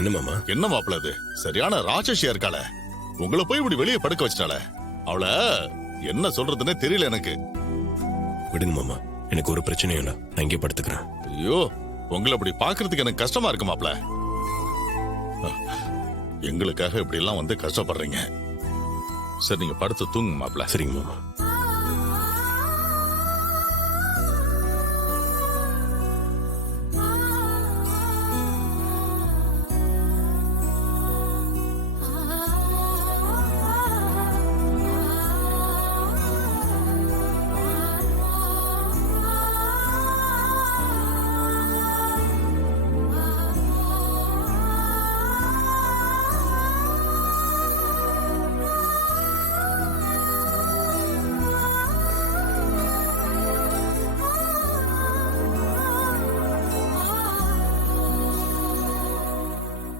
என்ன மாமா? என்ன மாப்பிள்ள அது? சரியான ராட்சசியா இருக்காள. உங்களை போய் இப்படி வெளியே படுக்க வச்சிட்டாள. அவள என்ன சொல்றதுன்னே தெரியல எனக்கு. விடுங்க மாமா, எனக்கு ஒரு பிரச்சனையும் இல்ல. நான் இங்கே படுத்துக்கிறேன். ஐயோ, உங்களை அப்படி பாக்குறதுக்கு எனக்கு கஷ்டமா இருக்கு மாப்பிள்ள. எங்களுக்காக இப்படி எல்லாம் வந்து கஷ்டப்படுறீங்க. சரி, நீங்க படுத்து தூங்குங்க மாப்பிள்ள. சரிங்க மாமா.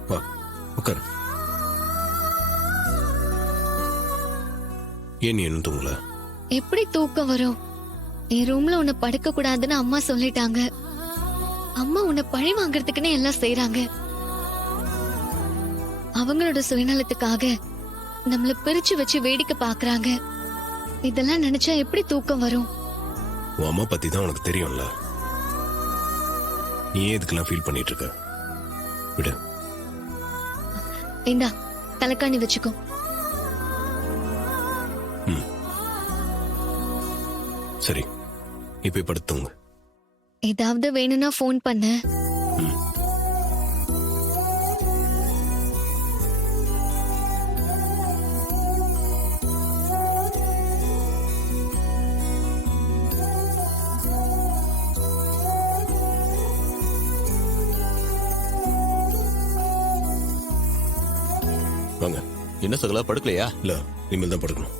வா, உட்காரு. ஏன் நீ என்ன தூங்கல? எப்படி தூக்கம் வரும்? என் ரூம்ல உன்னை படுக்க கூடாதுன்னு அம்மா சொல்லிட்டாங்க. அம்மா உன்னை பழி வாங்குறதுக்குன்னு எல்லாம் செய்யறாங்க. அவங்களோட சுயநலத்துக்காக நம்மள பிரிச்சு வச்சு வேடிக்கை பாக்குறாங்க. இதெல்லாம் நினைச்சா எப்படி தூக்கம் வரும்? உன் அம்மா பத்தி தான் உனக்கு தெரியும்ல. நீ ஏன் இதுக்கெல்லாம் ஃபீல் பண்ணிட்டு இருக்க? விடு. இந்தா, தலைக்காணி வச்சுக்கோ. சரி, இப்ப படுத்துங்க. ஏதாவது வேணும்னா ஃபோன் பண்ணு. வாங்க. என்ன சகலா படுக்கலையா? இல்ல, இனிமேல் தான் படுக்கணும்.